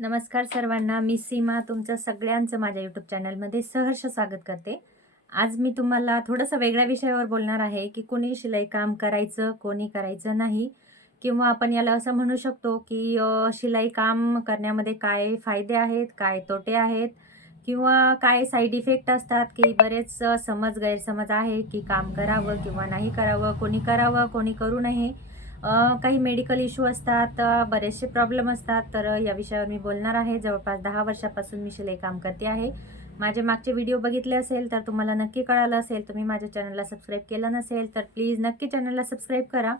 नमस्कार सर्वांना. मी सीमा तुमचं सगळ्यांचं माझ्या यूट्यूब चॅनलमध्ये सहर्ष स्वागत करते. आज मी तुम्हाला थोडंसं वेगळ्या विषयावर बोलणार आहे की कोणी शिलाई काम करायचं कोणी करायचं नाही. किंवा आपण याला असं म्हणू शकतो की शिलाई काम करण्यामध्ये काय फायदे आहेत काय तोटे आहेत? किंवा काय साईड इफेक्ट असतात की बरेच समज गैरसमज आहे की काम करावं किंवा नाही करावं कोणी करावं कोणी करू नये. काही मेडिकल इश्यू असतात बरेचसे प्रॉब्लेम असतात. तर या विषयावर मी बोलणार आहे. जवळपास दहा वर्षापासून मी शिलाई काम करते आहे. माझे मागचे व्हिडिओ बघितले असेल तर तुम्हाला नक्की कळालं असेल. तुम्ही माझ्या चॅनलला सबस्क्राईब केलं नसेल तर प्लीज नक्की चॅनलला सबस्क्राईब करा.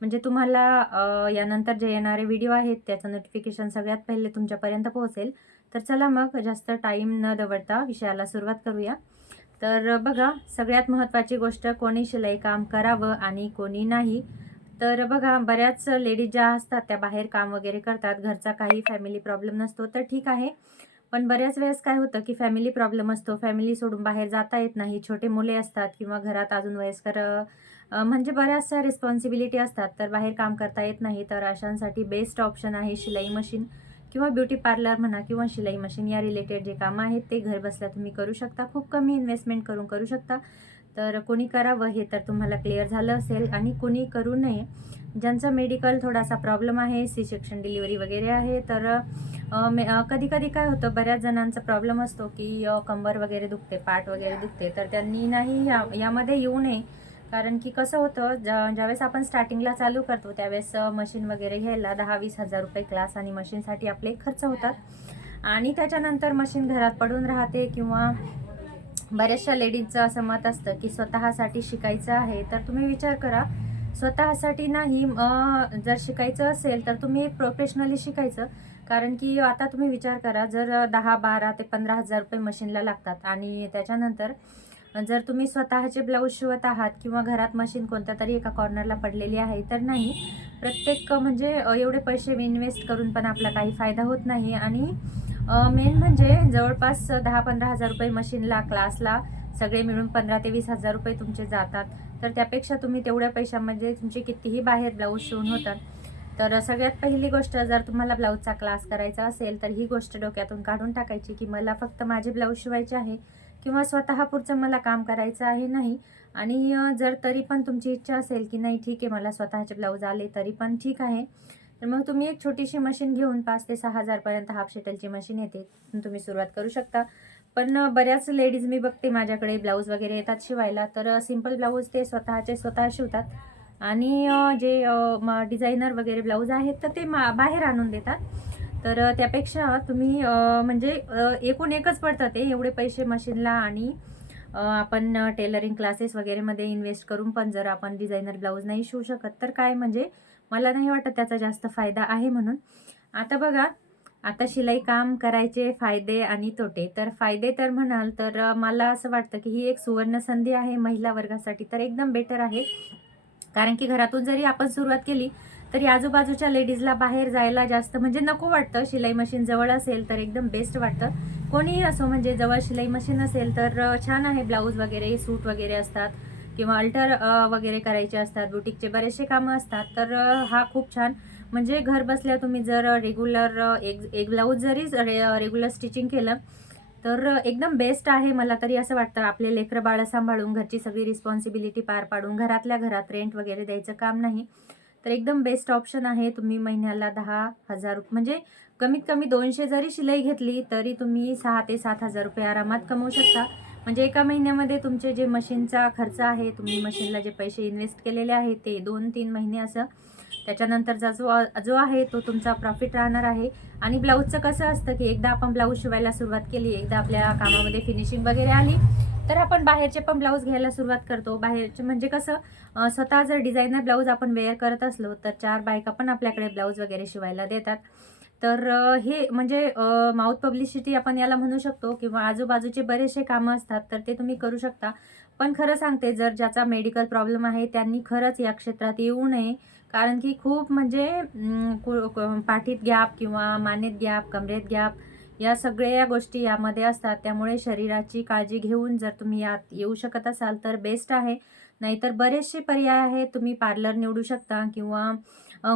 म्हणजे तुम्हाला यानंतर जे येणारे व्हिडिओ आहेत त्याचं नोटिफिकेशन सगळ्यात पहिले तुमच्यापर्यंत पोहोचेल. तर चला मग जास्त टाईम न दवडता विषयाला सुरुवात करूया. तर बघा सगळ्यात महत्त्वाची गोष्ट कोणी शिलाई काम करावं आणि कोणी नाही. तर बघा बऱ्याच लेडीज ज्या असतात त्या बाहेर काम वगैरे करतात घरचा काही फॅमिली प्रॉब्लेम नसतो तर ठीक आहे. पण बऱ्याच वेळेस काय होतं की फॅमिली प्रॉब्लेम असतो फॅमिली सोडून बाहेर जाता येत नाही छोटे मुले असतात किंवा घरात अजून वयस्कर म्हणजे बऱ्याचशा रिस्पॉन्सिबिलिटी असतात तर बाहेर काम करता येत नाही तर अशांसाठी बेस्ट ऑप्शन आहे शिलाई मशीन किंवा ब्युटी पार्लर म्हणा किंवा शिलाई मशीन या रिलेटेड जे कामं आहेत ते घर बसल्या तुम्ही करू शकता. खूप कमी इन्व्हेस्टमेंट करून करू शकता. तर कोणी करावं हे तर तुम्हाला क्लिअर झालं असेल आणि कोणी करू नये. ज्यांचं मेडिकल थोडासा प्रॉब्लेम आहे सी सेक्शन डिलिव्हरी वगैरे आहे तर कधी कधी काय होतं बऱ्याच जणांचा प्रॉब्लेम असतो की कंबर वगैरे दुखते पाठ वगैरे दुखते तर त्यांनी नाही या यामध्ये येऊ नये. कारण की कसं होतं ज ज्यावेळेस आपण स्टार्टिंगला चालू करतो त्यावेळेस मशीन वगैरे घ्यायला दहा वीस हजार रुपये क्लास आणि मशीनसाठी आपले खर्च होतात. आणि त्याच्यानंतर मशीन घरात पडून राहते किंवा बऱ्याचशा लेडीजचं असं मत असतं की स्वतःसाठी शिकायचं आहे तर तुम्ही विचार करा. स्वतःसाठी नाही जर शिकायचं असेल तर तुम्ही प्रोफेशनली शिकायचं. कारण की आता तुम्ही विचार करा जर दहा बारा ते पंधरा हजार रुपये मशीनला लागतात आणि त्याच्यानंतर जर तुम्ही स्वतःचे ब्लाऊज शिवत आहात किंवा घरात मशीन कोणत्या तरी एका कॉर्नरला पडलेली आहे तर नाही. प्रत्येक म्हणजे एवढे पैसे इन्व्हेस्ट करून पण आपला काही फायदा होत नाही आणि मेन म्हणजे जवळपास दहा पंधरा हजार रुपये मशीनला क्लासला सगळे मिळून पंधरा ते वीस हजार रुपये तुमचे जातात. तर त्यापेक्षा तुम्ही तेवढ्या पैशामध्ये म्हणजे तुमचे कितीही बाहेर ब्लाऊज शिवून होतात. तर सगळ्यात पहिली गोष्ट जर तुम्हाला ब्लाऊजचा क्लास करायचा असेल तर ही गोष्ट डोक्यातून काढून टाकायची की मला फक्त माझे ब्लाऊज शिवायचे आहे किंवा स्वतःपुरचं मला काम करायचं आहे नाही. आणि जर तरी पण तुमची इच्छा असेल की नाही ठीक आहे मला स्वतःचे ब्लाऊज आले तरी पण ठीक आहे. तर मग तुम्ही एक छोटीशी मशीन घेऊन पाच ते सहा हजारपर्यंत हाफ शेटलची मशीन येते. तुम्ही सुरुवात करू शकता. पण बऱ्याच लेडीज मी बघते माझ्याकडे ब्लाऊज वगैरे येतात शिवायला. तर सिंपल ब्लाऊज ते स्वतःचे स्वतः शिवतात. आणि जे डिझायनर वगैरे ब्लाऊज आहेत तर ते मा बाहेर आणून देतात. तर त्यापेक्षा तुम्ही म्हणजे एकूण एकच पडतं ते. एवढे पैसे मशीनला आणि आपण टेलरिंग क्लासेस वगैरेमध्ये इन्व्हेस्ट करून पण जर आपण डिझायनर ब्लाऊज नाही शिवू शकत तर काय म्हणजे मला नाही वाटत त्याचा जास्त फायदा आहे म्हणून. आता बघा आता शिलाई काम करायचे फायदे आणि तोटे. तर फायदे तर म्हणाल तर मला असं वाटतं की ही एक सुवर्ण संधी आहे महिला वर्गासाठी. तर एकदम बेटर आहे. कारण की घरातून जरी आपण सुरुवात केली तरी आजूबाजूच्या लेडीजला बाहेर जायला जास्त म्हणजे नको वाटतं. शिलाई मशीन जवळ असेल तर एकदम बेस्ट वाटतं. कोणीही असो म्हणजे जवळ शिलाई मशीन असेल तर छान आहे. ब्लाऊज वगैरे सूट वगैरे असतात. किंवा अल्टर वगैरे करायचे असतात बुटीकचे बरेचसे कामं असतात. तर हा खूप छान. म्हणजे घर बसल्या तुम्ही जर रेग्युलर एक एक ब्लाऊज जरी रे रेग्युलर स्टिचिंग केलं तर एकदम बेस्ट आहे मला तरी असं वाटतं. आपले लेकरं बाळं सांभाळून घरची सगळी रिस्पॉन्सिबिलिटी पार पाडून घरातल्या घरात रेंट वगैरे द्यायचं काम नाही. तर एकदम बेस्ट ऑप्शन आहे. तुम्ही महिन्याला दहा हजार रुप- म्हणजे कमीत कमी दोनशे जरी शिलाई घेतली तरी तुम्ही सहा ते सात हजार रुपये आरामात कमवू शकता. म्हणजे एका महिन्यामध्ये तुमचे जे मशीनचा खर्च आहे तुम्ही मशीनला जे पैसे इन्व्हेस्ट केलेले आहेत ते दोन तीन महिने असं. त्याच्यानंतरचा जो जो आहे तो तुमचा प्रॉफिट राहणार आहे. आणि ब्लाऊजचं कसं असतं की एकदा आपण ब्लाऊज शिवायला सुरुवात केली एकदा आपल्या कामामध्ये फिनिशिंग वगैरे आली तर आपण बाहेरचे पण ब्लाऊज घ्यायला सुरुवात करतो. बाहेरचे म्हणजे कसं स्वतः जर डिझायनर ब्लाऊज आपण वेअर करत असलो तर चार बायका पण आपल्याकडे ब्लाऊज वगैरे शिवायला देतात. तर हे म्हणजे माउथ पब्लिसिटी आपण याला म्हणू शकतो किंवा आजूबाजूचे बरेचसे कामं असतात तर ते तुम्ही करू शकता. पण खरं सांगते जर ज्याचा मेडिकल प्रॉब्लेम आहे त्यांनी खरंच या क्षेत्रात येऊ नये. कारण की खूप म्हणजे कु- पाठीत गॅप किंवा मानेत गॅप कमरेत गॅप या सगळ्या गोष्टी यामध्ये असतात. त्यामुळे शरीराची काळजी घेऊन जर तुम्ही यात येऊ शकत असाल तर बेस्ट आहे. नाहीतर बरेचसे पर्याय आहेत तुम्ही पार्लर निवडू शकता किंवा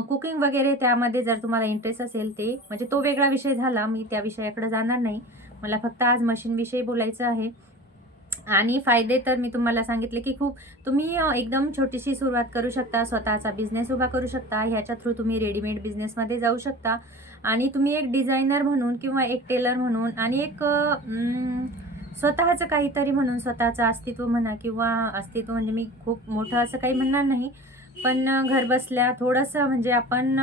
कुकिंग वगैरे त्यामध्ये जर तुम्हाला इंटरेस्ट असेल ते म्हणजे तो वेगळा विषय झाला मी त्या विषयाकडे जाणार नाही. मला फक्त आज मशीनविषयी बोलायचं आहे. आणि फायदे तर मी तुम्हाला सांगितले की खूप तुम्ही एकदम छोटीशी सुरुवात करू शकता स्वतःचा बिझनेस उभा करू शकता ह्याच्या थ्रू तुम्ही रेडीमेड बिझनेसमध्ये जाऊ शकता. आणि तुम्ही एक डिझायनर म्हणून किंवा एक टेलर म्हणून आणि एक स्वतःचं काहीतरी म्हणून स्वतःचं अस्तित्व म्हणा किंवा अस्तित्व म्हणजे मी खूप मोठं असं काही म्हणणार नाही. पण घरबसल्या घर बसल्या थोडंसं म्हणजे आपण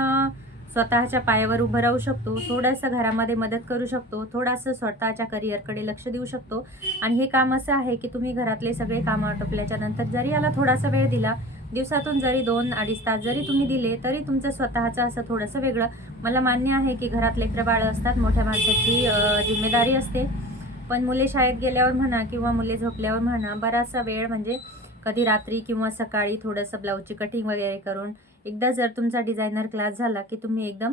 स्वतःच्या पायावर उभं राहू शकतो थोडंसं घरामध्ये मदत करू शकतो थोडंसं स्वतःच्या करिअरकडे लक्ष देऊ शकतो. आणि हे काम असं आहे की तुम्ही घरातले सगळे कामं आटोपल्याच्या नंतर जरी याला थोडासा वेळ दिला दिवसातून जरी दोन अडीच तास जरी तुम्ही दिले तरी तुमचं स्वतःचं असं थोडंसं वेगळं. मला मान्य आहे की घरात लेकरं बाळं असतात मोठ्या माणसाची जिम्मेदारी असते. पण मुले शाळेत गेल्यावर म्हणा किंवा मुले झोपल्यावर म्हणा बराचसा वेळ म्हणजे कधी रात्री किंवा सकाळी थोडंसं ब्लाऊजची कटिंग वगैरे करून एकदा जर तुमचा डिझायनर क्लास झाला की तुम्ही एकदम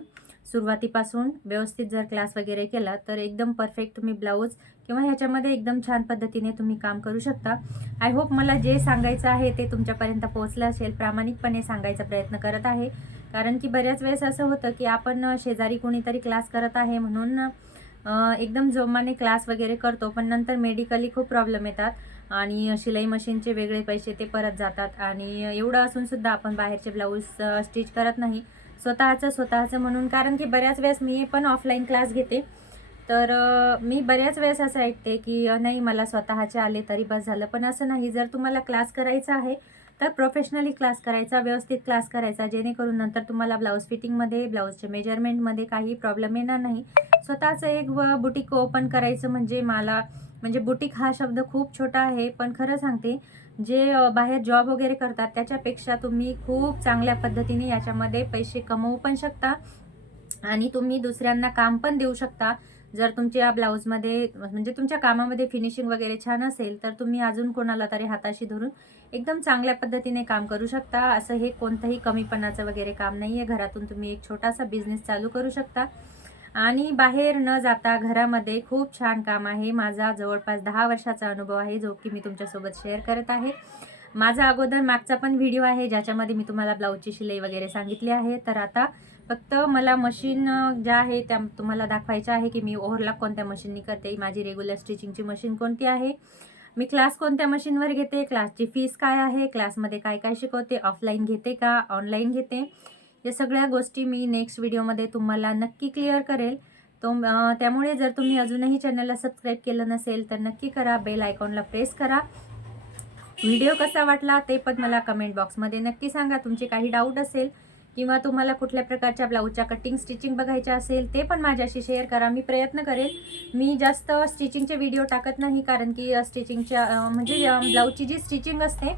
सुरुवातीपासून व्यवस्थित जर क्लास वगैरे केला तर एकदम परफेक्ट तुम्ही ब्लाऊज किंवा ह्याच्यामध्ये एकदम छान पद्धतीने तुम्ही काम करू शकता. आय होप मला जे सांगायचं आहे ते तुमच्यापर्यंत पोहोचलं असेल. प्रामाणिकपणे सांगायचा प्रयत्न करत आहे. कारण की बऱ्याच वेळेस असं होतं की आपण शेजारी कोणीतरी क्लास करत आहे म्हणून एकदम जोमाने क्लास वगैरे करतो पण नंतर मेडिकली खूप प्रॉब्लेम येतात. आणि शिलाई मशीनचे वेगळे पैसे ते परत जातात. आणि एवढं असूनसुद्धा आपण बाहेरचे ब्लाऊज स्टिच करत नाही. स्वतःचं स्वतःचं म्हणून कारण की बऱ्याच वेळेस मी पण ऑफलाईन क्लास घेते. तर मी बऱ्याच वेळेस असं ऐकते की नाही मला स्वतःचे आले तरी बस झालं. पण असं नाही जर तुम्हाला क्लास करायचा आहे तर प्रोफेशनली क्लास करायचा व्यवस्थित क्लास करायचा. जेणेकरून नंतर तुम्हाला ब्लाऊज फिटिंगमध्ये ब्लाऊजचे मेजरमेंटमध्ये काही प्रॉब्लेम येणार नाही. स्वतःचं एक व बुटीक ओपन करायचं म्हणजे मला म्हणजे बुटीक हा शब्द खूप छोटा आहे पण खरं सांगते जे बाहेर जॉब वगैरे करतात त्याच्यापेक्षा तुम्ही खूप चांगल्या पद्धतीने याच्यामध्ये पैसे कमवू पण शकता आणि तुम्ही दुसऱ्यांना काम पण देऊ शकता. जर तुमच्या ब्लाऊजमध्ये म्हणजे तुमच्या कामामध्ये फिनिशिंग वगैरे छान असेल तर तुम्ही अजून कोणाला तरी हाताशी धरून एकदम चांगल्या पद्धतीने काम करू शकता. असं हे कोणतंही कमीपणाचं वगैरे काम नाही आहे घरातून तुम्ही एक छोटासा बिझनेस चालू करू शकता. आणि बाहेर न जाता घरामध्ये खूप छान काम आहे. माझा जवळपास दहा वर्षाचा अनुभव आहे जो की मी तुमच्यासोबत शेअर करत आहे. माझा अगोदर मागचा पण व्हिडिओ आहे ज्याच्यामध्ये मी तुम्हाला ब्लाऊजची शिलाई वगैरे सांगितली आहे. तर आता फक्त मला मशीन ज्या आहे त्या तुम्हाला दाखवायच्या आहे की मी ओव्हरलॉक कोणत्या मशीननी करते. माझी रेग्युलर स्टिचिंगची मशीन कोणती आहे? मी क्लास कोणत्या मशीनवर घेते? क्लासची फीस काय आहे? क्लासमध्ये काय काय शिकवते? ऑफलाईन घेते का? ऑनलाईन घेते? या सगळ्या गोष्टी मी नेक्स्ट व्हिडिओमध्ये तुम्हाला नक्की क्लिअर करेल. तो त्यामुळे जर तुम्ही अजूनही चॅनलला सबस्क्राईब केलं नसेल तर नक्की करा. बेल आयकॉनला प्रेस करा. व्हिडिओ कसा वाटला ते पण मला कमेंट बॉक्समध्ये नक्की सांगा. तुमचे काही डाऊट असेल किंवा तुम्हाला कुठल्या प्रकारच्या ब्लाऊजच्या कटिंग स्टिचिंग बघायच्या असेल ते पण माझ्याशी शेअर करा. मी प्रयत्न करेल. मी जास्त स्टिचिंगचे व्हिडिओ टाकत नाही कारण की स्टिचिंगच्या म्हणजे ब्लाऊजची जी स्टिचिंग असते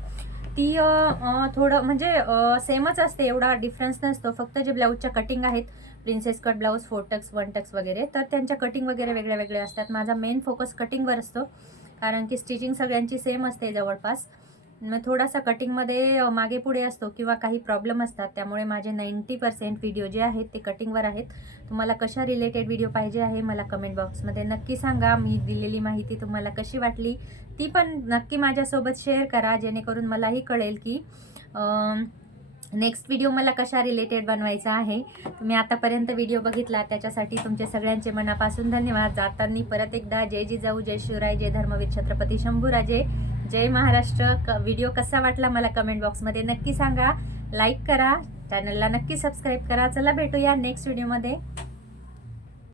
ती थोडं म्हणजे सेमच असते एवढा डिफरन्स नसतो. फक्त जे ब्लाऊजच्या कटिंग आहेत princess cut blouse four tucks one tucks वगैरे तर त्यांच्या कटिंग वगैरे वेगळ्या वेगळ्या असतात. माझा मेन फोकस कटिंगवर असतो कारण की स्टिचिंग सगळ्यांची सेम असते जवळपास. मग थोडासा कटिंगमध्ये मागे पुढे असतो किंवा काही प्रॉब्लेम असतात त्यामुळे माझे नाईंटी पर्सेंट व्हिडिओ जे आहेत ते कटिंगवर आहेत. तुम्हाला कशा रिलेटेड व्हिडिओ पाहिजे आहे मला कमेंट बॉक्समध्ये नक्की सांगा. मी दिलेली माहिती तुम्हाला कशी वाटली ती पण नक्की माझ्यासोबत शेअर करा जेणेकरून मलाही कळेल की नेक्स्ट व्हिडिओ मला कशा रिलेटेड बनवायचा आहे. तुम्ही आतापर्यंत व्हिडिओ बघितला त्याच्यासाठी तुमचे सगळ्यांचे मनापासून धन्यवाद. जाताना परत एकदा जय जिजाऊ जय शिवराय जय धर्मवीर छत्रपती शंभूराजे. जय महाराष्ट्र. क व्हिडिओ कसा वाटला मला कमेंट बॉक्समध्ये नक्की सांगा. लाईक करा. चॅनलला नक्की सबस्क्राईब करा. चला भेटूया नेक्स्ट व्हिडिओमध्ये